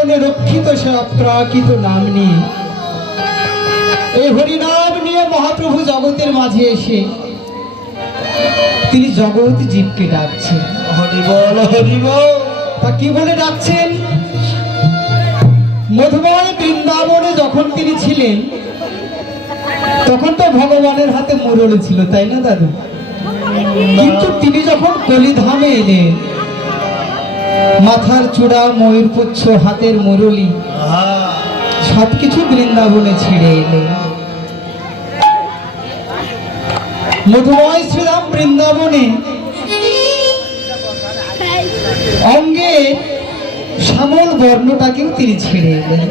জীবনে রক্ষিত সে অপ্রাকৃত নাম নিয়ে, এই হরিনাম নিয়ে মহাপ্রভু জগতের মাঝে এসে তিনি জগৎ জীবকে ডাকছেন। হরি বল হরি বল। তা কি বলে ডাকছেন? মধুময় বৃন্দাবনে যখন তিনি ছিলেন তখন তো ভগবানের হাতে মুরলি ছিল, তাই না দাদু? কিন্তু তিনি যখন কলিধামে এলেন, মাথার চূড়া, ময়ূরপুচ্ছ, হাতের মুরলি সবকিছু বৃন্দাবনে ছেড়ে এলেন। মধুময় শ্রীরাম বৃন্দাবনে অঙ্গে শ্যামল বর্ণটাকেও তিনি ছেড়ে এলেন।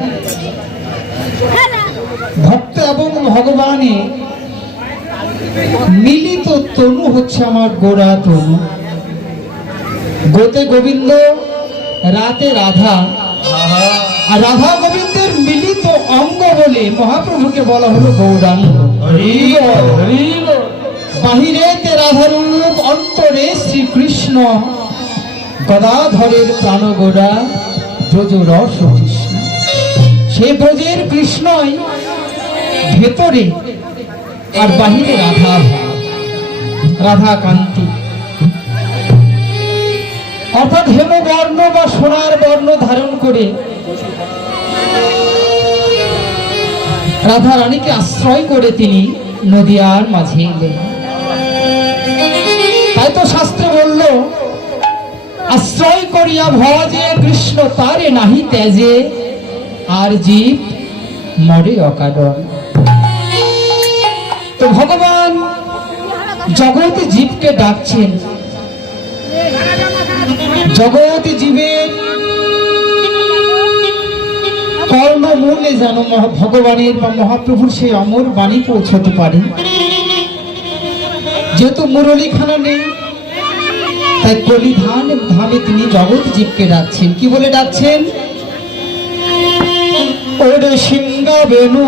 ভক্ত এবং ভগবানের মিলিত তনু হচ্ছে আমার গোড়া তনু। গোতে গোবিন্দ, রাতে রাধা, আর রাধা গোবিন্দের মিলিত অঙ্গ বলে মহাপ্রভুকে বলা হলো গৌরাঙ্গ। বাহিরেতে রাধারূপ, অন্তরে শ্রীকৃষ্ণ, গদাধরের প্রাণগোড়া ব্রজ রস কৃষ্ণ। সে ব্রজের কৃষ্ণই ভেতরে আর বাহিরে রাধা, রাধা কান্তি, অর্থাৎ হেমবর্ণ বা সোনার বর্ণ ধারণ করে রাধা রানীকে আশ্রয় করে তিনি নদিয়ার মাঝে এলেন। তাই তো শাস্ত্রে বলল, আশ্রয় করিয়া ভজে কৃষ্ণ তারে নাহি ত্যাজে, আর জীব মরে অকারণ। তো ভগবান জগৎ জীবকে ডাকছেন। জগৎ জীবের কর্ণমূলে যেন ভগবানের বা মহাপ্রভুর সেই অমর বাণী পৌঁছতে পারে। যেহেতু মুরলীখানা নেই, তাই কলিধাম ধামে তিনি জগৎ জীবকে ডাকছেন। কি বলে ডাকছেন? ওরে সিংহা বেনু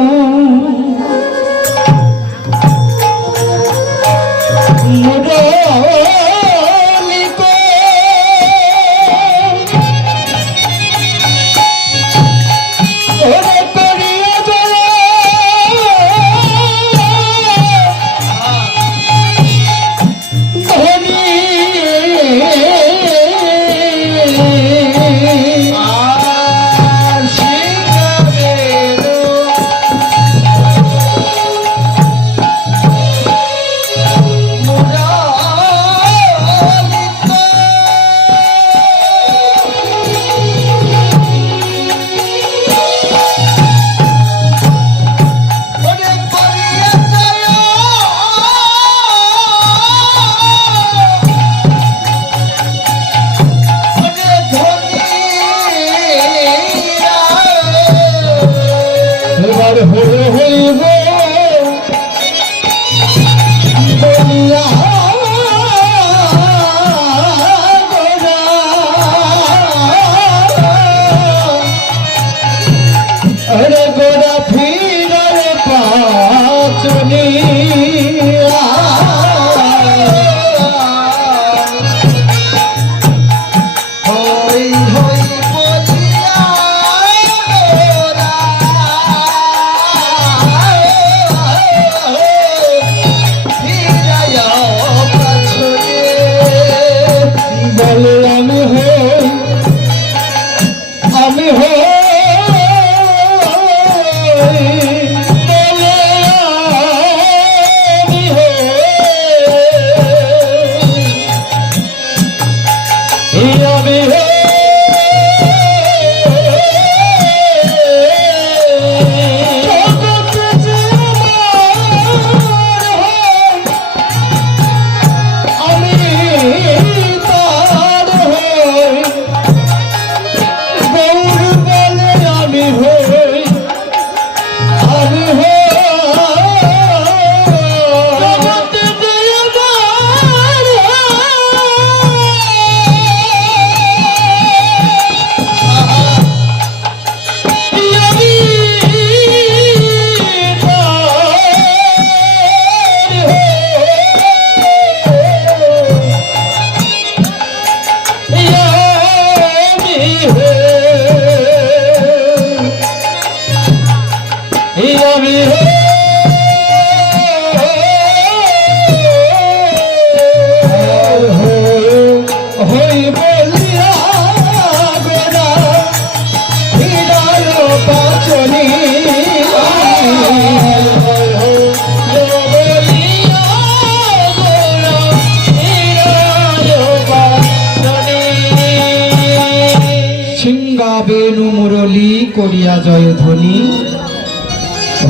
বেণু মুরলী করিয়া জয়ধ্বনি,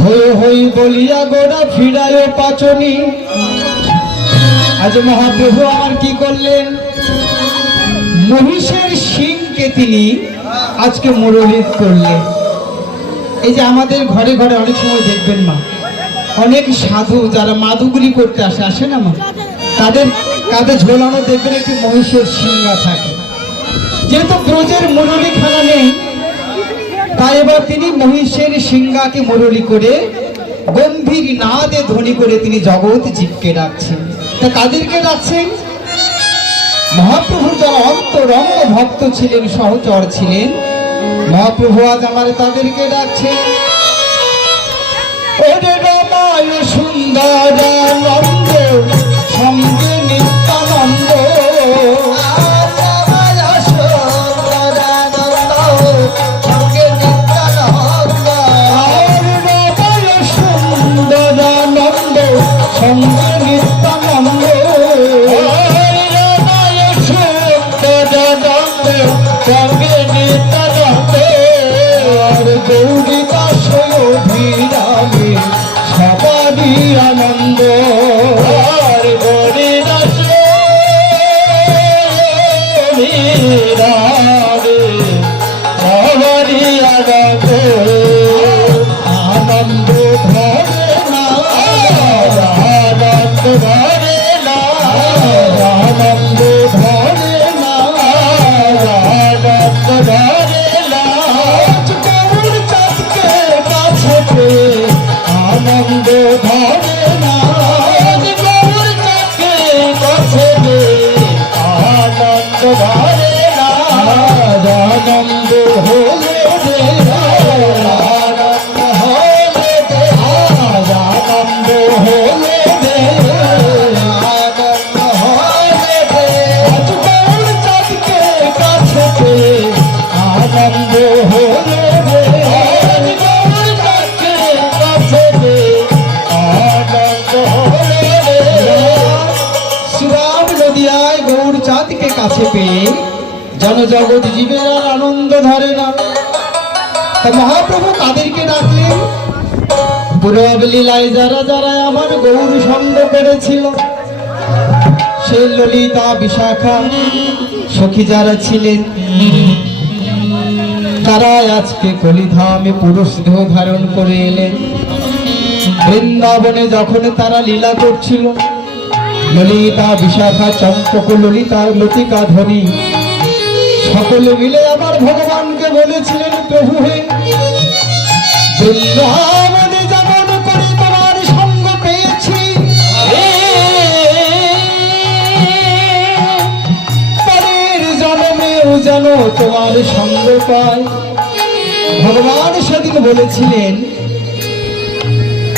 হই হই বলিয়া গোড়া ফিরায় পাচনি। আজ মহাপ্রভু আমার কি করলেন, মহিষের সিংকে তিনি আজকে মুরলীত করলেন। এই যে আমাদের ঘরে ঘরে অনেক সময় দেখবেন মা, অনেক সাধু যারা মাদুগুরি করতে আসে না মা, তাদের কাঁধে ঝোলানো দেখবেন একটি মহিষের সিংহা থাকে। যেহেতু ব্রজের মুরলী খানা নেই, তাই এবার তিনি মহিষের সিংহাকে মুরলী করে গম্ভীর নাদে ধ্বনি করে তিনি জগৎ জীবকে ডাকছেন। তা কাদেরকে ডাকছেন? মহাপ্রভুর যারা অন্তরঙ্গ ভক্ত ছিলেন, সহচর ছিলেন, মহাপ্রভু আজ আমার তাদেরকে ডাকছেন। ওরে রামায় সুন্দরানন্দ সঙ্গে নিত্যানন্দ, সঙ্গে নিত্যানন্দ, সঙ্গে নিত্যানন্দ, আর গৌরী দাস অভিরামে সবারই আনন্দ, আর গৌরী দাস অভিরামে সবারই আনন্দ, আনন্দ ধরে না, আনন্দ ধরে না, আনন্দ ধরে না, আনন্দ ধরে না, গৌর চাঁদকে কাছে পেয়ে আনন্দ ধরে না, গৌর চাঁদকে কাছে পেয়ে আনন্দ ধরে না, আনন্দ হলে রে, আনন্দ হলে রে, আনন্দ হলে রে, আনন্দ হলে রে, গৌর চাঁদকে কাছে পেয়ে আনন্দ হলে রে, গৌর চাঁদকে কাছে পেয়ে আনন্দ হলে রে। শ্রীরাম নদিয়ায় গৌর চাঁদকে কাছে পেয়ে জনজগৎ জীবের আর আনন্দ ধরে না। তা মহাপ্রভু কাদেরকে ডাকলেন? পূর্ব লীলায় যারা যারা আমার গৌর সঙ্গ করেছিল, সে ললিতা বিশাখা সখী যারা ছিলেন, তারা আজকে কলিধামে পুরুষ দেহ ধারণ করে এলেন। বৃন্দাবনে যখন তারা লীলা করছিল, ললিতা বিশাখা চম্পক ললিতা লতিকা ধ্বনি সকলে মিলে আবার ভগবানকে বলেছিলেন, প্রভু হে, বৃন্দাবনে যেমন করে তোমার সঙ্গ পেয়েছি, পরের জন্মেও যেন তোমার সঙ্গ পায়। ভগবান সেদিন বলেছিলেন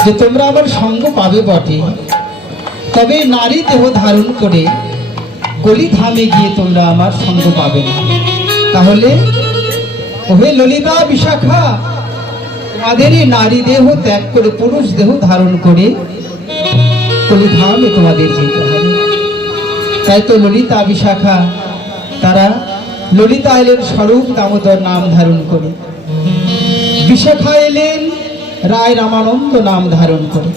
যে তোমরা আমার সঙ্গ পাবে বটে, তবে নারী দেহ ধারণ করে কলিধামে গিয়ে তোমরা আমার সঙ্গ পাবে না। তাহলে ওহে ললিতা বিশাখা, তোমাদেরই নারী দেহ ত্যাগ করে পুরুষ দেহ ধারণ করে কলিধামে তোমাদের যেতে হবে। তাই তো ললিতা বিশাখা তারা, ললিতা এলেন স্বরূপ দামোদর নাম ধারণ করে, বিশাখা এলেন রায় রামানন্দ নাম ধারণ করে।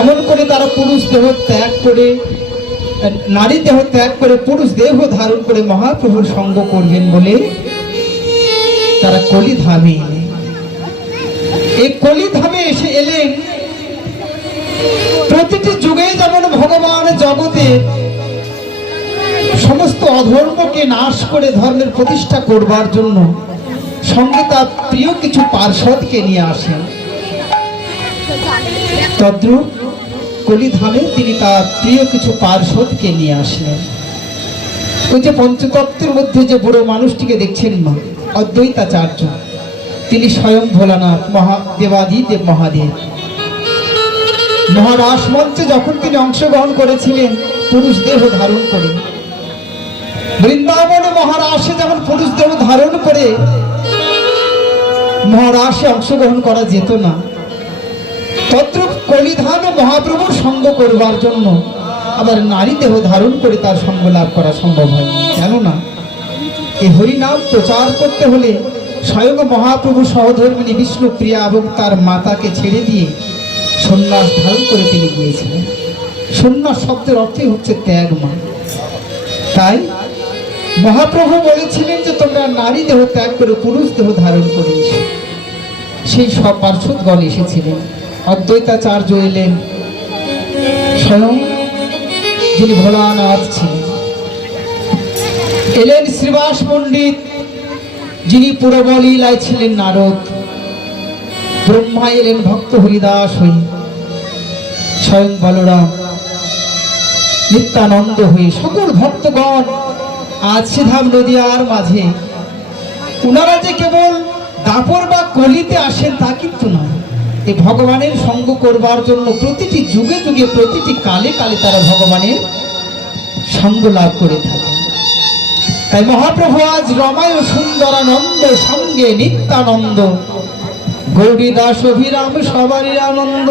এমন করে তারা পুরুষ দেহ ত্যাগ করে, নারী দেহ ত্যাগ করে পুরুষ দেহ ধারণ করে মহাপ্রভুর সঙ্গ করবেন বলে তারা কলিধামে এলেন। এই কলিধামে এসে এলেন। প্রতিটি যুগে যেমন ভগবান জগতে সমস্ত অধর্মকে নাশ করে ধর্মের প্রতিষ্ঠা করবার জন্য সঙ্গে তার প্রিয় কিছু পার্ষদকে নিয়ে আসেন, তদ্রূপ কলিধামে তিনি তার প্রিয় কিছু পার্ষদকে নিয়ে আসলেন। ওই যে পঞ্চতত্ত্বের মধ্যে যে বুড়ো মানুষটিকে দেখছেন মা, অদ্বৈতাচার্য, তিনি স্বয়ং ভোলানাথ মহাদেবাদিদেব মহাদেব। মহারাস মঞ্চে যখন তিনি অংশগ্রহণ করেছিলেন পুরুষ দেহ ধারণ করে, বৃন্দাবনে মহারাসে যেমন পুরুষ দেহ ধারণ করে মহারাসে অংশগ্রহণ করা যেত না, তদ্রূপ কলিধামে মহাপ্রভুর সঙ্গ করবার জন্য আবার নারী দেহ ধারণ করে তার সঙ্গ লাভ করা সম্ভব হয়। কেননা এই হরিনাম প্রচার করতে হলে স্বয়ং মহাপ্রভু সহধর্মিণী বিষ্ণুপ্রিয়া এবং তার মাতাকে ছেড়ে দিয়ে সন্ন্যাস ধারণ করে তিনি গিয়েছিলেন। সন্ন্যাস শব্দের অর্থই হচ্ছে ত্যাগ মা। তাই মহাপ্রভু বলেছিলেন যে তোমরা নারী দেহ ত্যাগ করে পুরুষ দেহ ধারণ করেছ। সেই সব পার্শ্বদগণ এসেছিলেন। অদ্বৈতাচার্য এলেন, স্বয়ং যিনি ভোলানাথ ছিলেন এলেন, শ্রীবাস পণ্ডিত যিনি পুরবলীলায় ছিলেন নারদ, ব্রহ্মা এলেন ভক্ত হরিদাস হয়ে, স্বয়ং বলরাম নিত্যানন্দ হয়ে, সকল ভক্তগণ আজ সিধাম নদিয়ার মাঝে। ওনারা যে কেবল দাপর বা কলিতে আসেন তা কিন্তু নয়, এই ভগবানের সঙ্গ করবার জন্য প্রতিটি যুগে যুগে প্রতিটি কালে কালে তারা ভগবানের সঙ্গ লাভ করে থাকে। তাই মহাপ্রভু আজ রমায় সুন্দরানন্দ সঙ্গে নিত্যানন্দ, গৌরীদাস অভিরাম সবারই আনন্দ,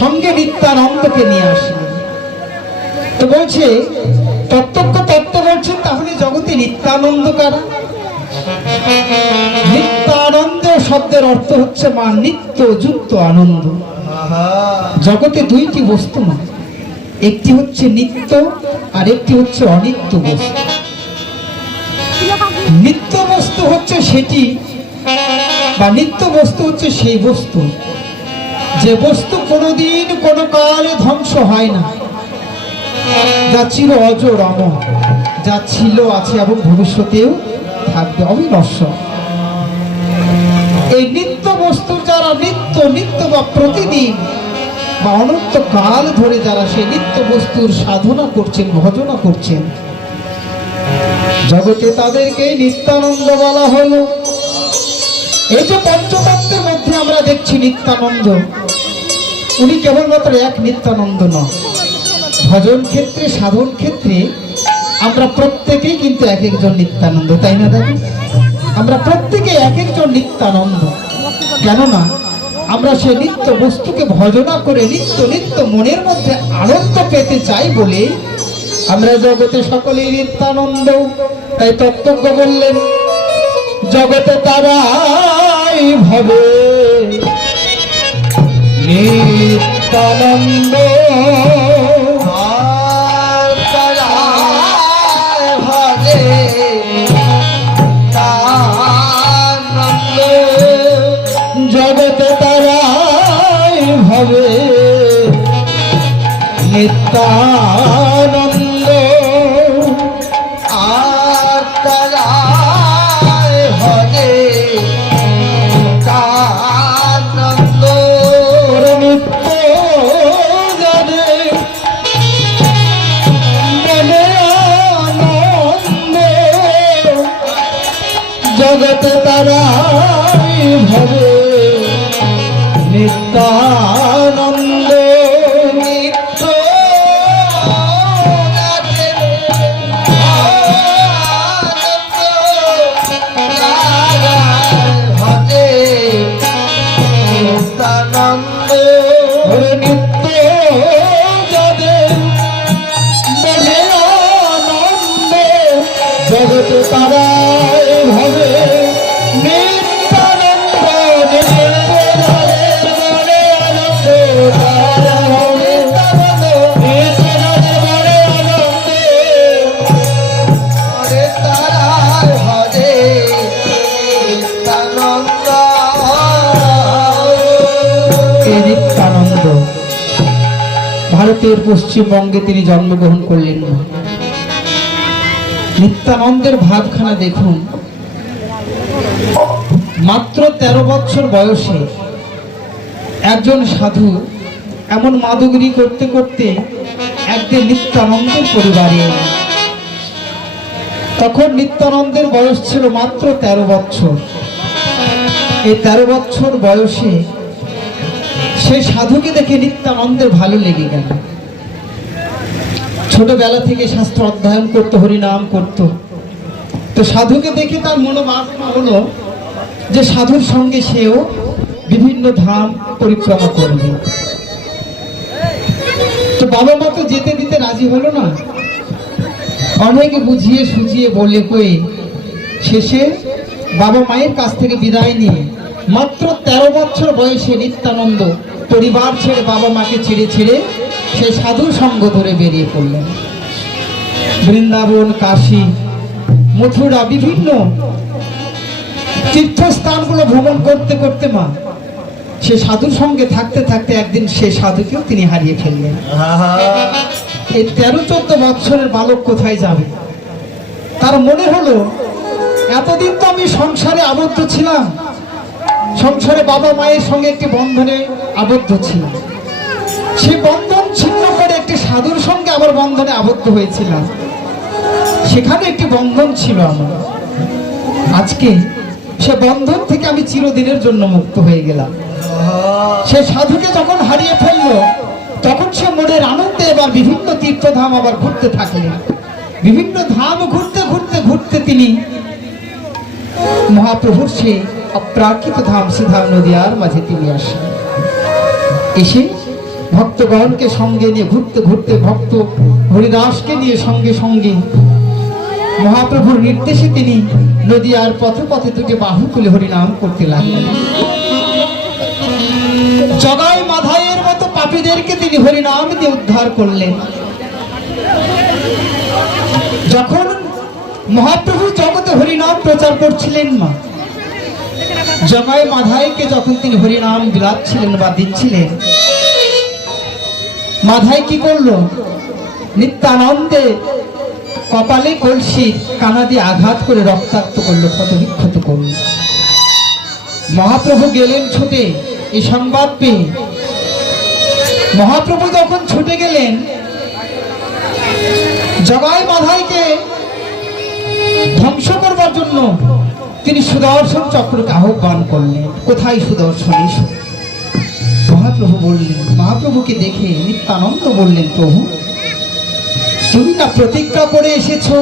সঙ্গে নিত্যানন্দকে নিয়ে আসলেন। তো বলছে তত্ত্বজ্ঞ তত্ত্ব বলছেন, তাহলে জগতে নিত্যানন্দ কারা? নিত্যানন্দ শব্দের অর্থ হচ্ছে মা নিত্য যুক্ত আনন্দ। জগতে দুইটি বস্তু মা, একটি হচ্ছে নিত্য আর একটি হচ্ছে অনিত্য বস্তু। নিত্য বস্তু হচ্ছে সেটি, বা নিত্য বস্তু হচ্ছে সেই বস্তু যে বস্তু কোনোদিন কোনো কালে ধ্বংস হয় না, যা চির অজর অমর, যা ছিল আছে এবং ভবিষ্যতেও থাকবে অবিনশ্বর। এই নিত্য বস্তু যারা নিত্য নিত্য বা প্রতিদিন বা অনন্ত কাল ধরে যারা সেই নিত্য বস্তুর সাধনা করছেন, ভজনা করছেন, জগতে তাদেরকে নিত্যানন্দ বলা হলো। এই যে পঞ্চতত্ত্বের মধ্যে আমরা দেখছি নিত্যানন্দ, উনি কেবলমাত্র এক নিত্যানন্দ নয়। ভজন ক্ষেত্রে, সাধন ক্ষেত্রে আমরা প্রত্যেকেই কিন্তু এক একজন নিত্যানন্দ, তাই না দাদা? আমরা প্রত্যেকে এক একজন নিত্যানন্দ। কেননা আমরা সে নিত্য বস্তুকে ভজনা করে নিত্য নিত্য মনের মধ্যে আনন্দ পেতে চাই বলে আমরা জগতে সকলেই নিত্যানন্দ। তাই তত্ত্বজ্ঞ বললেন, জগতে তারাই ভাবে নিত্যানন্দ, আর তারাই ভাবে নিত্যানন্দ, জগতে তারাই ভাবে নিত্যানন্দ, আর তারাই ভাবে নিত্যানন্দ, নিত্য জানে মনে আনন্দ, জগতে তারাই ভাবে নিত্যানন্দ, নিত্য ভজে নিত্যানন্দ, ওরে নিত্য জানে মনে আনন্দ, জগতে তারাই ভাবে নিত্যানন্দ, নিত্য জানে মনে আনন্দ, তারা ভাবে নিত্য জানে মনে আনন্দ। ওরে তারাই ভজে নিত্যানন্দ। এই নিত্যানন্দ ভারতের পশ্চিমবঙ্গে তিনি জন্মগ্রহণ করলেন না। নিত্যানন্দের ভাবখানা দেখুন, মাত্র 13 বছর বয়সে একজন সাধু এমন মাদুগিরি করতে করতে একদিন নিত্যানন্দের পরিবারে এলেন। তখন নিত্যানন্দের বয়স ছিল মাত্র 13 বছর। এই 13 বছর বয়সে সেই সাধুকে দেখে নিত্যানন্দের ভালো লেগে গেল। ছোটবেলা থেকে শাস্ত্র অধ্যয়ন করতো, হরিনাম করতো। তো সাধুকে দেখে তার মনোবাসনা হলো যে সাধুর সঙ্গে সেও বিভিন্ন ধাম পরিক্রমা করবে। তো বাবা মা তো যেতে দিতে রাজি হলো না। অনেক বুঝিয়ে সুঝিয়ে বলে কয়ে শেষে বাবা মায়ের কাছ থেকে বিদায় নিয়ে মাত্র 13 বছর বয়সে নিত্যানন্দ পরিবার ছেড়ে বাবা মাকে ছেড়ে ছেড়ে সেই সাধু সঙ্গ ধরে বেরিয়ে পড়লেন। বৃন্দাবন, কাশী, মথুরা বিভিন্ন তীর্থস্থানগুলো ভ্রমণ করতে করতে মা সে সাধুর সঙ্গে থাকতে থাকতে একদিন সে সাধুকেও তিনি হারিয়ে ফেললেন। এই 13-14 বছরের বালক কোথায় যাবে? তার মনে হলো এতদিন তো আমি সংসারে আবদ্ধ ছিলাম, সংসারে বাবা মায়ের সঙ্গে একটি বন্ধনে আবদ্ধ ছিলাম, সেই বন্ধন ছিন্ন করে একটি সাধুর সঙ্গে আবার বন্ধনে আবদ্ধ হয়েছিলাম, সেখানে একটি বন্ধন ছিল আমার। আজকে সে বন্ধন থেকে আমি চিরদিনের জন্য মুক্ত হয়ে গেলাম। সে সাধুকে যখন হারিয়ে ফেললো তখন সে মনের আনন্দে এবার বিভিন্ন তীর্থধাম আবার ঘুরতে থাকলেন। বিভিন্ন ধাম ঘুরতে ঘুরতে ঘুরতে তিনি মহাপ্রভুর সে অপ্রাকৃত ধাম সিধার নদিয়ার মাঝে তিনি আসেন। এসে ভক্তগণকে সঙ্গে নিয়ে ঘুরতে ঘুরতে ভক্ত হরিদাসকে নিয়ে সঙ্গে সঙ্গে মহাপ্রভুর নির্দেশে তিনি নদিয়ার পথে পথে দুটি বাহু তুলে হরিনাম করতে লাগলেন। জগাই মাধাইয়ের মতো পাপীদেরকে তিনি হরিনাম দিয়ে উদ্ধার করলেন। যখন মহাপ্রভু জগতে হরিনাম প্রচার করছিলেন মা, জগাই মাধাইকে যখন তিনি হরিনাম বিলাচ্ছিলেন বা দিচ্ছিলেন, মাধাই কি করলো? নিত্যানন্দে কপালে কলসি কানা দিয়ে আঘাত করে রক্তাক্ত করলো, ক্ষত বিক্ষত করলো। মহাপ্রভু গেলেন ছুটে এই সংবাদ পেয়ে। মহাপ্রভু যখন ছুটে গেলেন, জগাই মাধাইকে ধ্বংস করবার জন্য তিনি সুদর্শন চক্রকে আহ্বান করলেন। কোথায় সুদর্শন? এসো। মহাপ্রভু বললেন, মহাপ্রভুকে দেখে নিত্যানন্দ বললেন, প্রভু তুমি না প্রতিজ্ঞা করে এসেছো?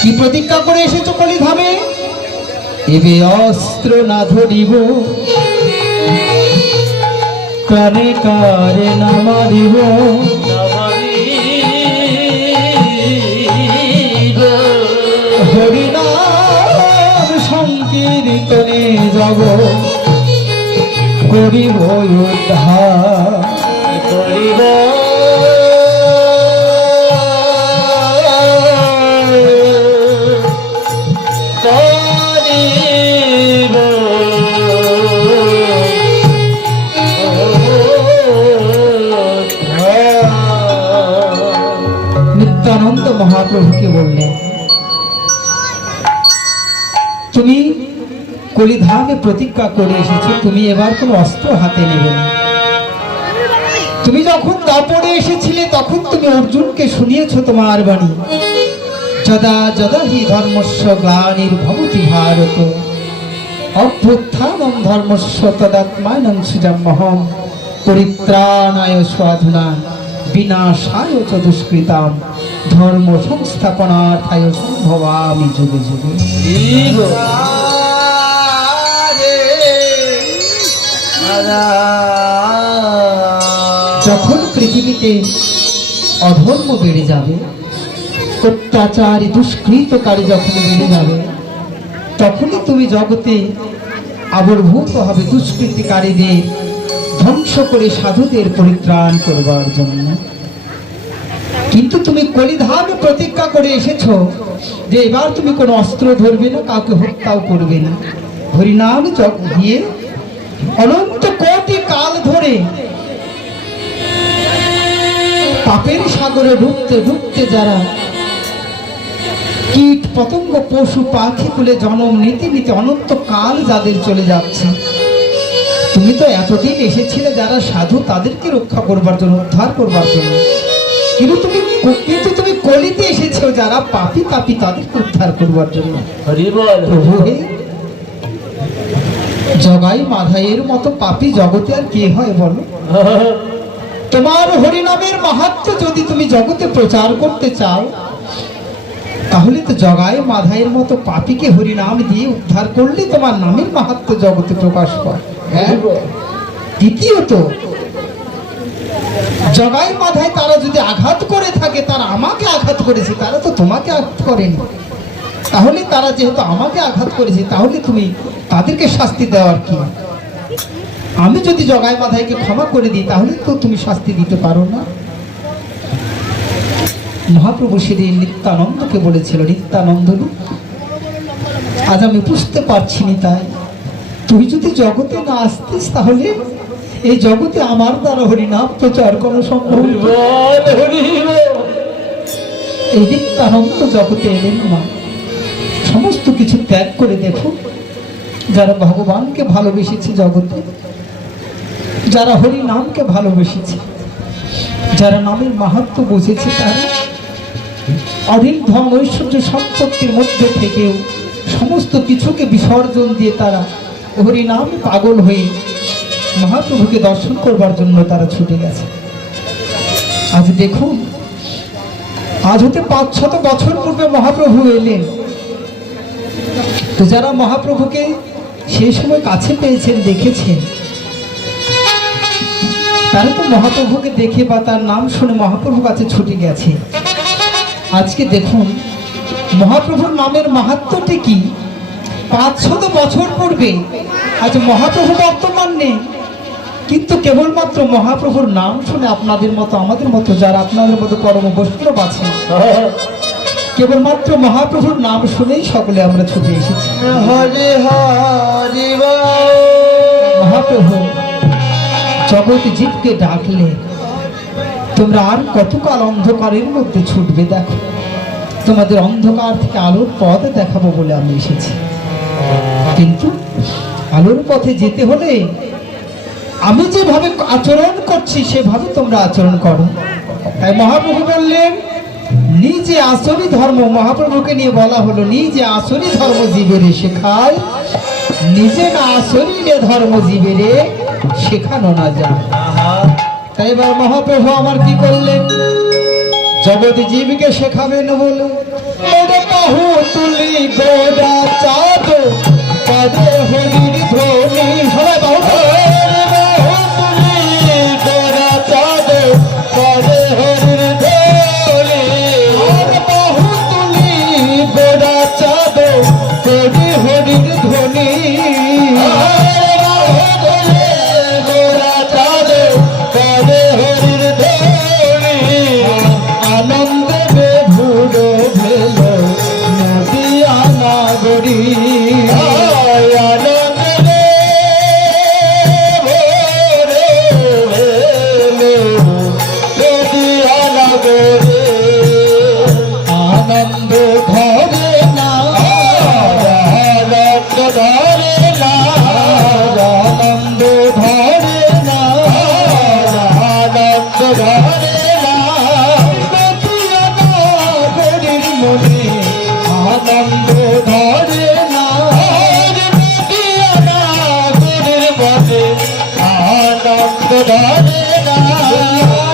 কি প্রতিজ্ঞা করে এসেছো কলিধামে? এবে অস্ত্র না ধরিব, প্রাণে কারে না মারিব, হরিনাম সংকীর্তনে যাব, করিব উদ্ধার, করিব নিত্যানন্দ মহাপ্রভুকে বললেন, তুমি কলিধামে প্রতিজ্ঞা করে এসেছো, তুমি এবার কোনো অস্ত্র হাতে নেবে না। তুমি যখন দাপড়ে এসেছিলে তখন তুমি অর্জুনকে শুনিয়েছো তোমার বাণী, যদা যদা হি ধর্মস্য গ্লানির্ভবতি ভারত, অভ্যুত্থানম ধর্মস্য তদাত্মানং সৃজাম্যহম, পরিত্রাণায় সাধুনা বিনাশায় চ দুষ্কৃতাম, ধর্ম সংস্থাপনার্থায় সম্ভবামি যুগে যুগে। যখন পৃথিবীতে অধর্ম বেড়ে যাবে, অত্যাচারী দুষ্কৃতকারী যখন বেড়ে যাবে, তখনই তুমি জগতে আবির্ভূত হবে দুষ্কৃতিকারীদের ধ্বংস করে সাধুদের পরিত্রাণ করবার জন্য। কিন্তু তুমি কলিধামে প্রতিজ্ঞা করে এসেছো যে এবার তুমি কোনো অস্ত্র ধরবে না, কাউকে হত্যাও করবে না, হরিনাম জপ দিয়ে অনন্ত কোটি কাল ধরে পাপের সাগরে ডুবতে ডুবতে যারা কীট পতঙ্গ পশু পাখি কুলে জন্ম নিতে নিতে অনন্ত কাল যাদের চলে যাচ্ছে, তুমি তো এতদিন এসেছিলে যারা সাধু তাদেরকে রক্ষা করবার জন্য, উদ্ধার করবার জন্য, কিন্তু তুমি কলিতে এসেছো যারা পাপী তাপী তাদেরকে উদ্ধার করবার জন্য। প্রভু হে, জগাই মাধাইয়ের মতো পাপী জগতে আর কে হয় বলো? তোমার হরিনামের মাহাত্ম্য যদি তুমি জগতে প্রচার করতে চাও, তাহলে তো জগাই মাধাইয়ের মতো পাপীকে হরিনাম দিয়ে উদ্ধার করলে তোমার নামের মাহাত্ম্য জগতে প্রকাশ পায়। হ্যাঁ, দ্বিতীয়ত জগাই মাথায় তারা যদি আঘাত করে থাকে, তারা আমাকে আঘাত করেছে, তারা তো তোমাকে আঘাত করেনি। তাহলে তারা যেহেতু আমাকে আঘাত করেছে, তাহলে তুমি তাদেরকে শাস্তি দেওয়ার কি? আমি যদি জগাই মাথায়কে ক্ষমা করে দিই, তাহলে তো তুমি শাস্তি দিতে পারো না। মহাপ্রভু সেদিন নিত্যানন্দকে বলেছিল, নিত্যানন্দ, আজ আমি বুঝতে পারছি না, তাই তুই যদি জগতে না আসতিস, তাহলে এই জগতে আমার দ্বারা হরিনাম প্রচার করা সম্ভব। এই নিত্যানন্দ জগতে এলেন মা, সমস্ত কিছু ত্যাগ করে দেখো, যারা ভগবানকে ভালোবেসেছে জগতে, যারা হরিনামকে ভালোবেসেছে, যারা নামের মাহাত্ম্য বুঝেছে, তারা অঢিল ধন ঐশ্বর্য সম্পত্তির মধ্যে থেকেও সমস্ত কিছুকে বিসর্জন দিয়ে তারা হরিনাম পাগল হয়ে মহাপ্রভুকে দর্শন করবার জন্য তারা ছুটে গেছে। আজ দেখুন, আজ হতে 500 বছর পূর্বে মহাপ্রভু এলেন, তো যারা মহাপ্রভুকে সেই সময় কাছে পেয়েছেন, দেখেছেন, তারা তো মহাপ্রভুকে দেখে বা তার নাম শুনে মহাপ্রভুর কাছে ছুটে গেছে। আজকে দেখুন মহাপ্রভুর নামের মাহাত্ম্যটি কি। 500 বছর পূর্বে আজ মহাপ্রভু বর্তমান নেই, কিন্তু কেবলমাত্র মহাপ্রভুর নাম শুনে আপনাদের মতো, আমাদের মতো, যারা আপনাদের মতো পরম বৈষ্ণব আছে, কেবলমাত্র মহাপ্রভুর নাম শুনেই সকলে আমরা ছুটে এসেছি। হরে হরি বল। মহাপ্রভু জগৎ জীবকে ডাকলে তোমরা আর কতকাল অন্ধকারের মধ্যে ছুটবে, দেখো তোমাদের অন্ধকার থেকে আলোর পথ দেখাবো বলে আমি এসেছি। কিন্তু আলোর পথে যেতে হলে আমি যেভাবে আচরণ করছি সেভাবে তোমরা আচরণ করো। তাই মহাপ্রভু বললেন, নিজে আসরি ধর্ম, মহাপ্রভুকে নিয়ে বলা হলো, নিজে আসরি ধর্ম জীবেরে শেখায়, নিজে না আসরিলে ধর্ম জীবেরে শেখানো না যায়। তাই এবার মহাপ্রভু আমার কি করলেন, জগৎ জীবকে শেখাবেন বলে বাহু তুলি গোড়া চাঁদ পদে হরির ধ্বনি, সবাই বাহু তুলি গোড়া চাঁদ পদে হরির ধ্বনি, বাহু তুলি গোড়া চাঁদ পদে হরির ধ্বনি,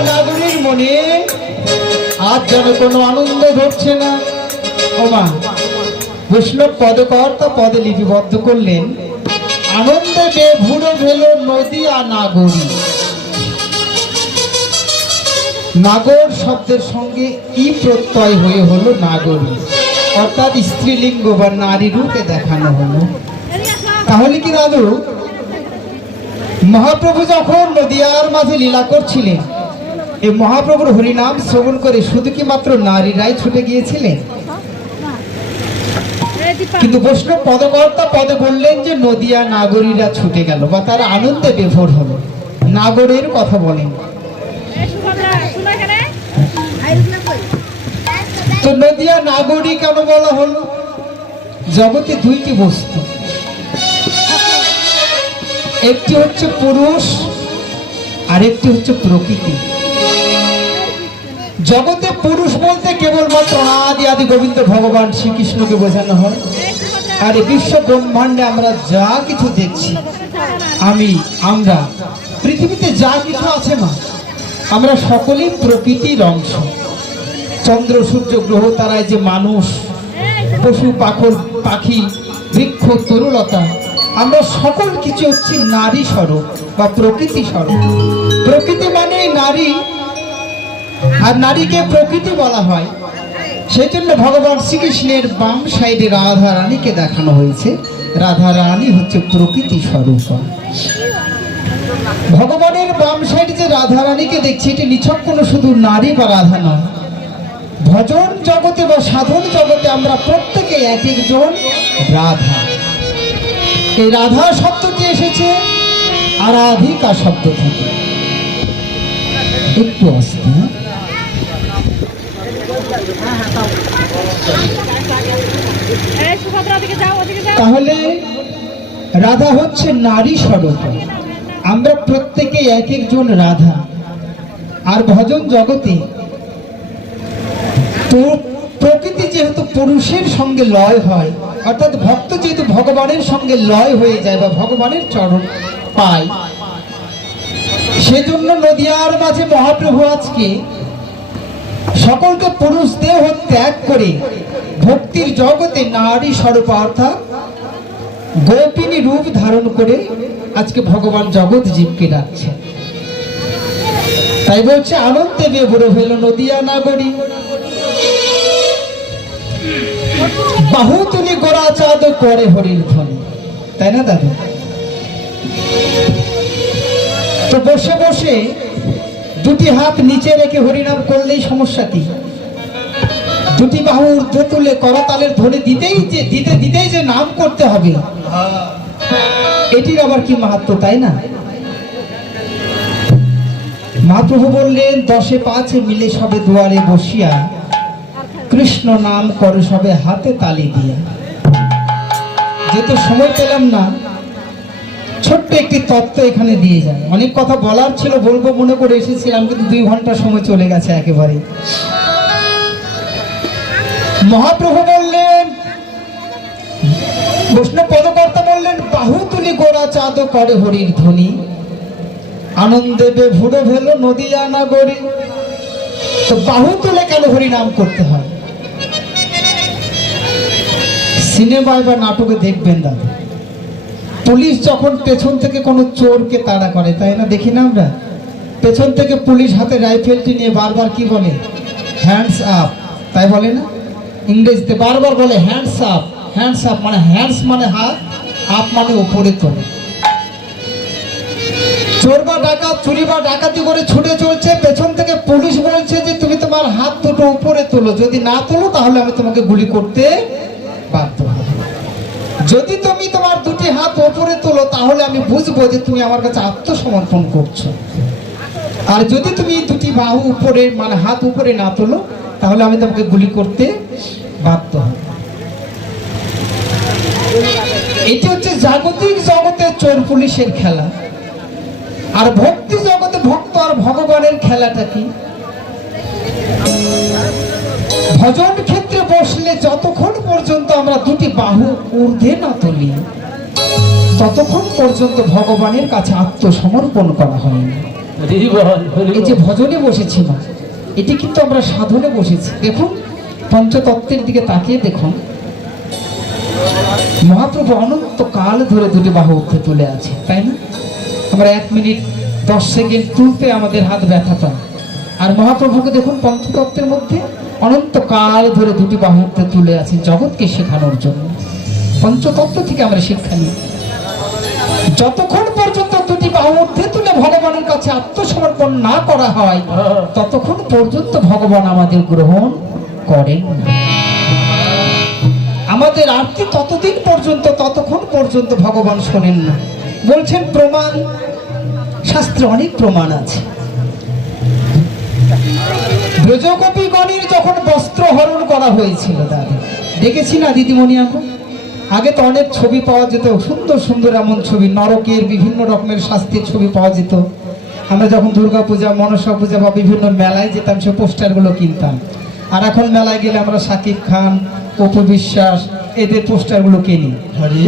নাগরীর মনে আজ যেন কোনো আনন্দ ঘটছে না। ওমা বৈষ্ণব পদকর্তা পদে লিপিবদ্ধ করলেন, আনন্দে বেভুড়ো ভেল নদিয়া নাগরী। নাগর শব্দের সঙ্গে ই প্রত্যয় হয়ে হলো নাগরী, অর্থাৎ স্ত্রীলিঙ্গ বা নারী রূপে দেখানো হলো। তাহলে কি দাদু, মহাপ্রভু যখন নদিয়ার মাঝে লীলা করছিলেন, এই মহাপ্রভুর হরিনাম শ্রবণ করে শুধু কি মাত্র নারীরাই ছুটে গিয়েছিলেন? কিন্তু বৈষ্ণব পদকর্তা পদে বললেন যে নদিয়া নাগরীরা ছুটে গেল বা তারা আনন্দে বিভোর হলো। নাগরের কথা বলেন, তো নদিয়া নাগরী কেন বলা হলো? জগতে দুইটি বস্তু, একটি হচ্ছে পুরুষ আর একটি হচ্ছে প্রকৃতি। জগতে পুরুষ বলতে কেবলমাত্র আদি আদি গোবিন্দ ভগবান শ্রীকৃষ্ণকে বোঝানো হয়। আর এই বিশ্ব ব্রহ্মাণ্ডে আমরা যা কিছু দেখছি, আমরা পৃথিবীতে যা কিছু আছে মা, আমরা সকলেই প্রকৃতির অংশ। চন্দ্র সূর্য গ্রহ তারায় যে মানুষ, পশু পাখি, বৃক্ষ তরুলতা, আমরা সকল কিছু হচ্ছে নারী স্বরূপ বা প্রকৃতি স্বরূপ। প্রকৃতি মানে নারী, আর নারীকে প্রকৃতি বলা হয়। সেই জন্য ভগবান শ্রীকৃষ্ণের বাম সাইডে রাধা রানীকে দেখানো হয়েছে। রাধা রানী হচ্ছে প্রকৃতি স্বরূপ। ভগবানের বাম সাইডে যে রাধা রানীকে দেখছি, এটি নিছক কোনো শুধু নারী বা রাধা নয়। ভজন জগতে বা সাধন জগতে আমরা প্রত্যেকে এক একজন রাধা। এই রাধা শব্দটি এসেছে আরাধিকা শব্দ থেকে। একটু আসতে, তাহলে রাধা হচ্ছে নারী স্বরূপ। আমরা প্রত্যেকে এক একজন রাধা। আর ভজন জগতে তো প্রকৃতি যেহেতু পুরুষের সঙ্গে লয় হয়, অর্থাৎ ভক্ত যেহেতু ভগবানের সঙ্গে লয় হয়ে যায় বা ভগবানের চরণ পায়, সেজন্য নদিয়ার মাঝে মহাপ্রভু আজকে সকলকে পুরুষ দেহ ত্যাগ করে ভক্তির জগতে নারী স্বরূপ অর্থাৎ গোপিনী রূপ ধারণ করে আজকে ভগবান জগৎ জীবকে ডাকছে। তাই বলছে আনন্দে বেবুড়ো হইল নদিয়া নাগরী, বাহু তুলি গোড়া চাঁদ করে হরির ধ্বনি। তাই না দাদা? তো বসে বসে দুটি হাত নিচে রেখে হরিনাম করলেই সমস্যা কি? দুটি বাহু ঊর্ধ্বে তুলে করতালের ধ্বনি দিতেই যে নাম করতে হবে, এটির আবার কি মাহাত্ম্য, তাই না? মহাপ্রভু বললেন 10-5 মিলে সবে দুয়ারে বসিয়া কৃষ্ণ নাম করে সবে হাতে তালি দিয়া। যেহেতু সময় পেলাম না, ছোট্ট একটি তত্ত্ব এখানে দিয়ে যায়। অনেক কথা বলার ছিল, বলবো মনে করে এসেছিলাম, কিন্তু 2 ঘন্টা সময় চলে গেছে একেবারে। মহাপ্রভু বললেন, বৈষ্ণব পদকর্তা বললেন, বাহু তুলি গোড়া চাঁদ করে হরির ধ্বনি, আনন্দে বেভুড়ো ভেল নদিয়া নাগরী। তো বাহু তুলে কেন হরি নাম করতে হয়? সিনেমায় বা নাটকে দেখবেন দাদা, পুলিশ যখন পেছন থেকে কোনো চোরকে তাড়া করে, তাই না? দেখি না আমরা, পেছন থেকে পুলিশ হাতে রাইফেলটি নিয়ে বারবার কি বলে? হ্যান্ডস আপ, তাই বলে না? ইংরেজিতে বারবার বলে হ্যান্ডস আপ। হ্যান্ডস আপ মানে হ্যান্ডস মানে হাত, আপ মানে উপরে তোলে। চোর বা ডাকাত চুরি বা ডাকাতি করে ছুটে চলছে, পেছন থেকে পুলিশ বলছে যে তুমি তোমার হাত দুটো উপরে তোলো, যদি না তোলো তাহলে আমি তোমাকে গুলি করতে বাধ্য হব। যদি তুমি তোমার দুটি হাত উপরে তোলো তাহলে আমি বুঝবো যে তুমি আমার কাছে আত্মসমর্পণ করছো। আর যদি তুমি দুটি বাহু উপরে মানে হাত উপরে না তোলো তাহলে আমি তোমাকে গুলি করতে বাধ্য হব। এটি হচ্ছে জাগতিক জগতে চোর পুলিশের খেলা। আর ভক্তি জগতে ভক্ত আর ভগবানের খেলাটা কি? ভজন ক্ষেত্রে বসলে যতক্ষণ পর্যন্ত আমরা দুটি বাহু ঊর্ধ্বে না তুলি ততক্ষণ পর্যন্ত ভগবানের কাছে আত্মসমর্পণ করা হয় না। এই যে ভজনে বসেছি না, এটি কিন্তু আমরা সাধনে বসেছি। দেখুন পঞ্চতত্ত্বের দিকে তাকিয়ে দেখুন, মহাপ্রভু অনন্ত কাল ধরে দুটি বাহু ঊর্ধ্বে তুলে আছে, তাই না? আমরা 1 মিনিট 10 সেকেন্ড তুলতে আমাদের হাত ব্যথা পায়। আর মহাপ্রভুকে দেখুন পঞ্চতত্ত্বের মধ্যে অনন্ত কাল ধরে দুটি বাহু ঊর্ধ্বে তুলে আছে জগৎকে শেখানোর জন্য। পঞ্চতত্ত্ব থেকে আমরা শিক্ষা নিই। যতক্ষণ পর্যন্ত দুটি বাহু ঊর্ধ্বে তুলে ভগবানের কাছে আত্মসমর্পণ না করা হয় ততক্ষণ পর্যন্ত ভগবান আমাদের গ্রহণ করেন না। আমাদের আরতি ততদিন পর্যন্ত ততক্ষণ পর্যন্ত ভগবান শোনেন না। বলছেন প্রমাণ, শাস্ত্রে অনেক প্রমাণ আছে। ব্রজগোপীগণের যখন বস্ত্র হরণ করা হয়েছিল দাদা, দেখেছি না দিদিমণি? আমরা আগে তো অনেক ছবি পাওয়া যেত, সুন্দর সুন্দর এমন ছবি, নরকের বিভিন্ন রকমের শাস্তির ছবি পাওয়া যেত। আমরা যখন দুর্গা পূজা, মনসা পূজা বা বিভিন্ন মেলায় যেতাম সে পোস্টারগুলো কিনতাম। আর এখন মেলায় গেলে আমরা শাকিব খান, অপু বিশ্বাস এদের পোস্টারগুলো কিনি।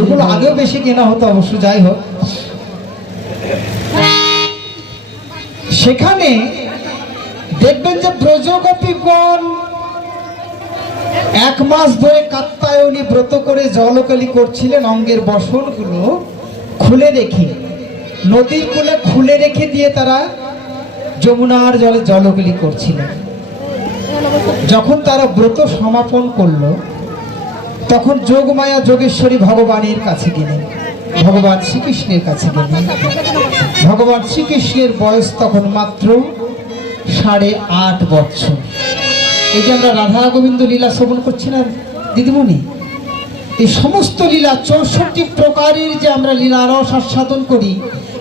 এগুলো আগেও বেশি কেনা হতো অবশ্য, যাই হোক। সেখানে দেখবেন যে ব্রজগোপীগণ 1 মাস ধরে কাত্যায়নী ব্রত করে জলকালি করছিলেন, অঙ্গের বসনগুলো খুলে রেখে, নদীর কূলে খুলে রেখে দিয়ে তারা যমুনার জলে জলকেলি করছিলেন। যখন তারা ব্রত সমাপন করলো, তখন যোগমায়া যোগেশ্বরী ভগবানের কাছে গেলেন, ভগবান শ্রীকৃষ্ণের কাছে গেলেন। ভগবান শ্রীকৃষ্ণের বয়স তখন মাত্র 8.5 বছর। এই যে আমরা রাধা গোবিন্দ লীলা শ্রবণ করছি না দিদিমণি, এই সমস্ত লীলা 64 প্রকারের যে আমরা লীলা রস আস্বাদন করি,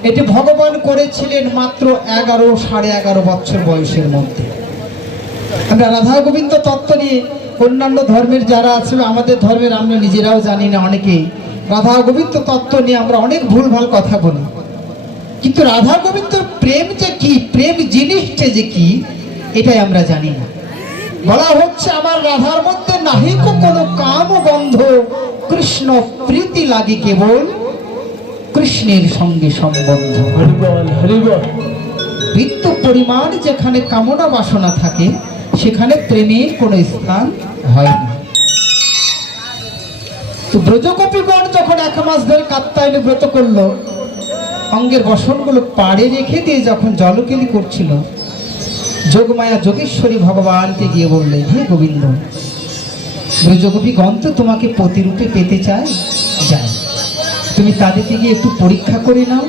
এটি ভগবান করেছিলেন মাত্র 11-11.5 বছর বয়সের মধ্যে। আমরা রাধা গোবিন্দ তত্ত্ব নিয়ে অন্যান্য ধর্মের যারা আছে, আমাদের ধর্মের আমরা নিজেরাও জানি না, অনেকেই রাধা গোবিন্দ তত্ত্ব নিয়ে আমরা অনেক ভুলভাল কথা বলি। কিন্তু রাধা গোবিন্দর প্রেম যে কি, প্রেম জিনিসটা যে কি, এটাই আমরা জানি না। বলা হচ্ছে আমার রাধার মধ্যে নাহিক কোনো কাম বন্ধ, কৃষ্ণ প্রীতি লাগে কেবল কৃষ্ণের সঙ্গে সম্বন্ধ। বৃত্ত পরিমাণ যেখানে কামনা বাসনা থাকে, সেখানে প্রেমের কোনো স্থান হয় না। তো ব্রজগোপীগণ যখন 1 মাস ধরে কাত্যায়নে ব্রত করলো, অঙ্গের বসনগুলো পাড়ে রেখে দিয়ে যখন জলকেলি করছিল, যোগমায়া যোগেশ্বরী ভগবানকে গিয়ে বললেন, হে গোবিন্দ, ব্রজগোপীগণ তো তোমাকে পতিরূপে পেতে চায়, যায়, তুমি তাদেরকে গিয়ে একটু পরীক্ষা করে নাও,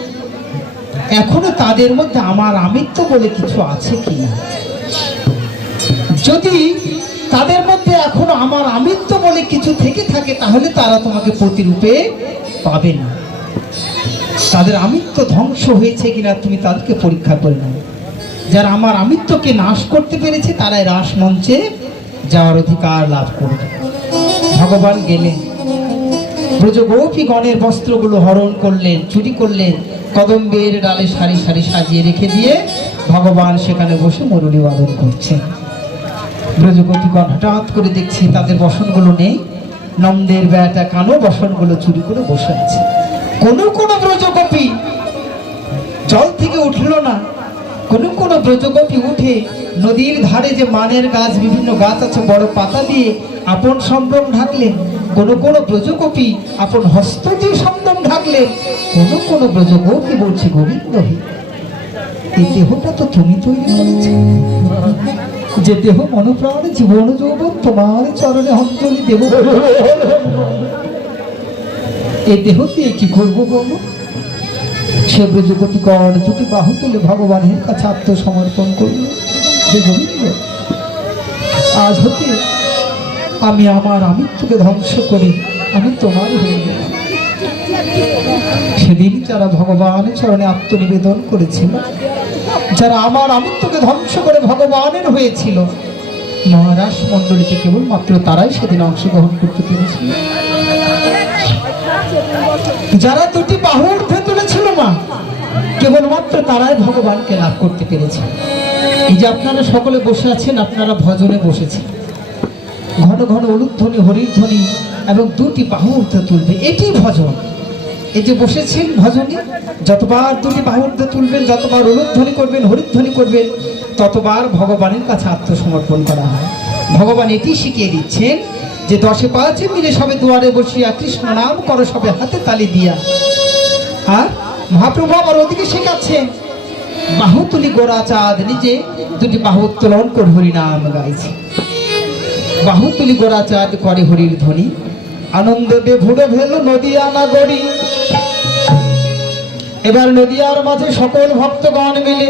এখনো তাদের মধ্যে আমার আমিত্ব বলে কিছু আছে কিনা। যদি তাদের মধ্যে এখনো আমার আমিত্ব বলে কিছু থেকে থাকে, তাহলে তারা তোমাকে প্রতিরূপে পাবে না। তাদের আমিত্ব ধ্বংস হয়েছে কিনা তুমি তাদেরকে পরীক্ষা করে নাও। যারা আমার আমিত্বকে নাশ করতে পেরেছে, তারাই রাস মঞ্চে যাওয়ার অধিকার লাভ করবে। ভগবান গেলেন, ব্রজগোপীগণের বস্ত্রগুলো হরণ করলেন, চুরি করলেন, কদম্বের ডালে সারি সারি সাজিয়ে রেখে দিয়ে ভগবান সেখানে বসে মুরলী বাদন করছেন। ব্রজগোপীগণ হঠাৎ করে দেখছে তাদের বসনগুলো নেই, নন্দের বেটা কানো বসনগুলো চুরি করে বসে আছে। কোনো কোনো ব্রজগোপী জল থেকে উঠল না, কোনো কোনো ব্রজগোপী উঠে নদীর ধারে যে মানের গাছ, বিভিন্ন গাছ আছে, বড় পাতা দিয়ে আপন সম্ভ্রম ঢাকলেন। কোনো কোনো ব্রজগোপী আপন হস্ত দিয়ে সম্ভ্রম ঢাকলেন। কোনো কোনো ব্রজগোপী বলছে, গোবিন্দ, এই দেহটা তো তুমি তৈরি করেছো, যে দেহ মনোপ্রাণ জীবন যৌবন তোমার চরণে অঞ্জলি দেব, এই দেহ দিয়ে কি করবো বলো। সে ব্রজগোপীগণ দুটি বাহু তুলে ভগবানের কাছে আত্মসমর্পণ করল, যে গোবিন্দ, আজ হতে আমি আমার আমিত্বকে ধ্বংস করি, আমি তোমার হয়ে গেলাম। সেদিন যারা ভগবানের চরণে আত্মনিবেদন করেছিল, যারা আমার আমিত্বকে ধ্বংস করে ভগবানের হয়েছিল, মহারাজ মণ্ডলীতে কেবলমাত্র তারাই সেদিন অংশগ্রহণ করতে পেরেছিল। যারা দুটি বাহু উঠে তুলেছিল মা, কেবলমাত্র তারাই ভগবানকে লাভ করতে পেরেছে। এই যে আপনারা সকলে বসে আছেন, আপনারা ভজনে বসেছেন, ঘন ঘন উলুধ্বনি, হরির ধ্বনি এবং দুটি বাহু উঠে তুলবে, এটি ভজন। এই যে বসেছেন ভজনে, যতবার দুটি বাহু উঠে তুলবেন, যতবার উলুধ্বনি করবেন, হরিধ্বনি করবেন, ততবার ভগবানের কাছে আত্মসমর্পণ করা হয়। ভগবান এটি শিখিয়ে দিচ্ছেন যে 10-5 মিলে সবে দুয়ারে বসিয়া কৃষ্ণ নাম করো সবে হাতে তালি দিয়া। আর মহাপ্রভু আবার ওদিকে শেখাচ্ছেন, বাহু তুলি গোরা চাঁদ নিজে, দুটি বাহু উত্তোলন করে হরি নাম গাইছে। বাহু তুলি গোরা চাঁদ করে হরির ধ্বনি, আনন্দ বেভুড়ে ভেল নদিয়া নাগরী। এবার নদিয়ার মাঝে সকল ভক্তগণ মিলে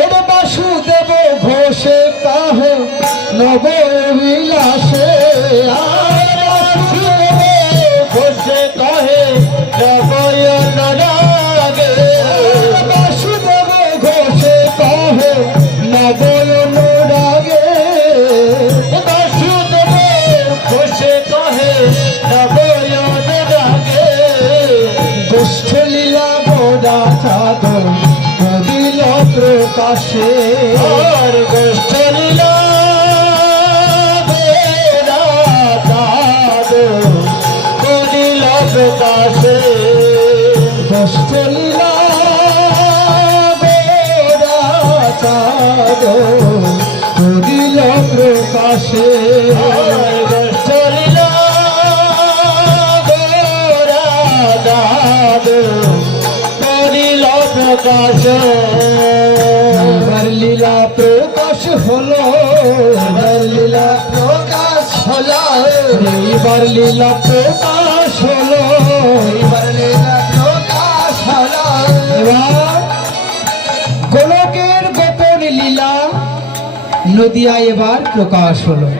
ওরে বাসুদেব ঘোষে কাহে নব বিলাসে, ঘোষে কাহে নবয়ন রাগে, বাসুদেব ঘোষে কাহে নবয়ন রাগে, বাসুদেব ঘোষে কাহে নবয়ন রাগে। গোষ্ঠ লীলা গোড়া চাদর দিল প্রকাশে, আর গোষ্ঠ লীলা দিল প্রকাশে, গোষ্ঠ লীলা দিল প্রকাশে, গোষ্ঠ লীলা হলো, এবার লীলা প্রকাশ হলো, এইবার লীলা প্রকাশ হলো। এবার লীলা প্রকাশ হলো। এবার গোলকের গোপন লীলা নদিয়া এবার প্রকাশ হলো।